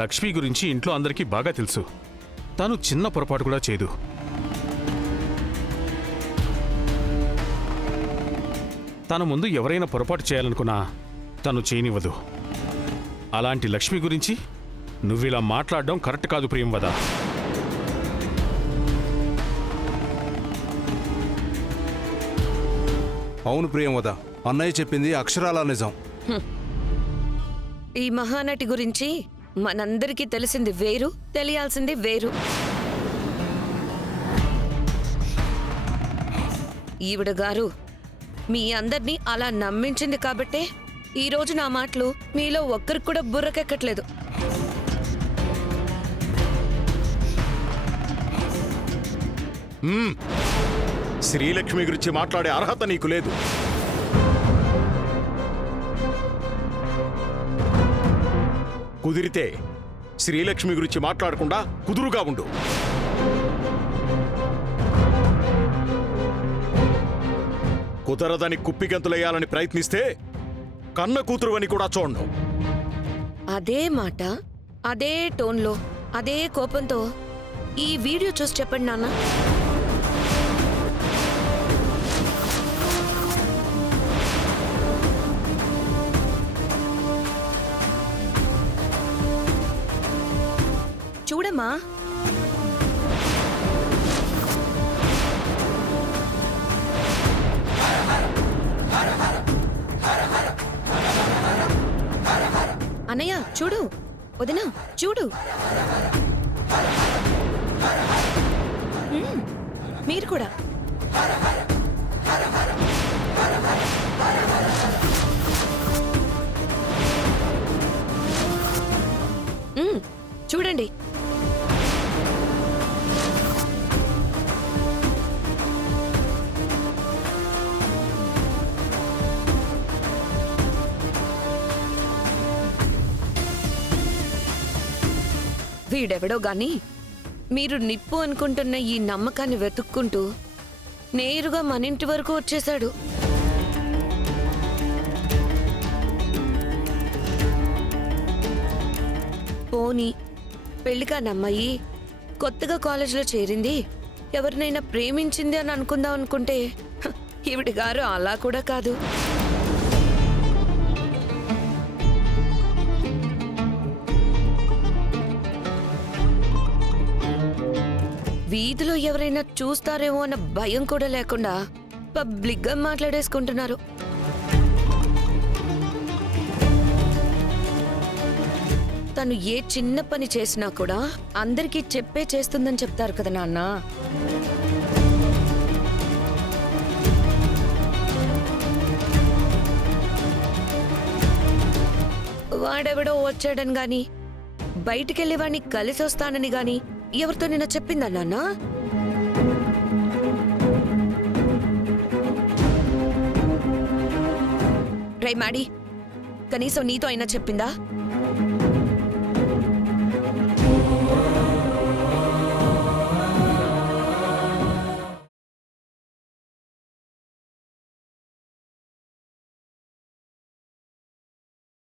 లక్ష్మి గురించి ఇంట్లో అందరికీ బాగా తెలుసు. తను చిన్న పొరపాటు కూడా చేయదు. తన ముందు ఎవరైనా పొరపాటు చేయాలనుకున్నా తను చేయనివ్వదు. అలాంటి లక్ష్మి గురించి నువ్విలా మాట్లాడడం కరెక్ట్ కాదు ప్రియంవద. అవును ప్రియంవద, అన్నయ్య చెప్పింది అక్షరాల నిజం. ఈ మహానటి గురించి మనందరికీ తెలిసింది వేరు, తెలియాల్సింది వేరు. ఈవిడ గారు మీ అందర్నీ అలా నమ్మించింది కాబట్టే ఈరోజు నా మాటలు మీలో ఒక్కరికి కూడా బుర్రకెక్కట్లేదు. శ్రీలక్ష్మి గురించి మాట్లాడే అర్హత నీకు లేదు. కుదిరితే శ్రీలక్ష్మి గురించి మాట్లాడకుండా కుదురుగా ఉండు. కుదరదని కుప్పిగంతులేయాలని ప్రయత్నిస్తే కన్న కూతురువని కూడా చూడను. అదే మాట, అదే టోన్లో, అదే కోపంతో ఈ వీడియో చూసి చెప్పండి నాన్న. చూడమ్మా. అన్నయ్య చూడు, వదినా చూడు. మీరు కూడా. చూడండి. వీడెవడో గాని మీరు నిప్పు అనుకుంటున్న ఈ నమ్మకాన్ని వెతుక్కుంటూ నేరుగా మన ఇంటి వరకు వచ్చేశాడు. పోనీ పెళ్లికానమ్మాయి కొత్తగా కాలేజీలో చేరింది, ఎవరినైనా ప్రేమించింది అని అనుకుందాం అనుకుంటే ఈవిడి గారు అలా కూడా కాదు. వీధిలో ఎవరైనా చూస్తారేమో అన్న భయం కూడా లేకుండా పబ్లిక్గా మాట్లాడేసుకుంటున్నారు. తను ఏ చిన్న పని చేసినా కూడా అందరికీ చెప్పే చేస్తుందని చెప్తారు కదా నాన్న. వాడెవడో వచ్చాడని గాని, బయటికెళ్ళి వాడిని కలిసి వస్తానని గాని ఎవరితో నిన్న చెప్పిందా నాన్న? రై మాడి, కనీసం నీతో అయినా చెప్పిందా?